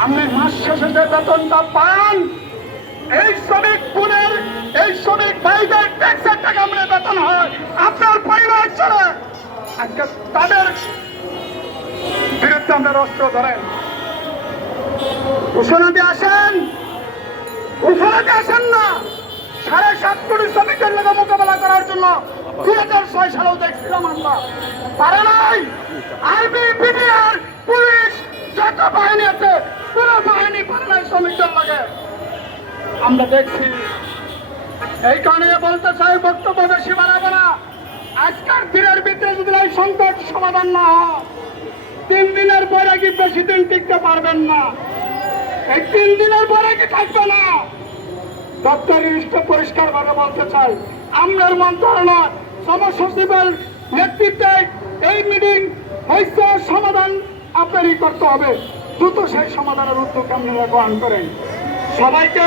আপনি মাস শেষে যে বেতনটা পান, এই শ্রমিক পুলের এই শ্রমিক ভাইদের ট্যাক্সের টাকা আপনার বেতন হয়, আপনার পরিবার চলে। আজকে তাদের বিরুদ্ধে আপনার অস্ত্র ধরেন, ঘোষণা দিয়ে আসেন, ঘোষণা দিয়ে আসেন না। 7.5 কোটি শ্রমিকের লোক মোকাবেলা করার জন্য 2006 সালেও দেখছিলাম আমরা, পারে নাই। আর্মি, বিডিআর, পুলিশ, যত বাহিনী আছে পুরো বাহিনী পারে নাই শ্রমিকদের লাগে, আমরা দেখছি। এই কারণে বলতে চাই, বক্তব্য বেশি বাড়াবো না। আজকের দিনের ভিতরে যদি এই সংকট সমাধান না হয়, 3 দিনের পরে কি বেশি দিন টিকতে পারবেন না। এই 3 দিনের পরে কি থাকবে না। ডক্টর ইউনূসকে পরিষ্কার ভাবে বলতে চাই, আমরার মন্ত্রণালয় সমসচিবের নেতৃত্বে এই মিটিং হয়েছে, সমাধান আপনারই করতে হবে। দ্রুত সেই সমাধানের উদ্যোগ আপনারা গ্রহণ করেন। সবাইকে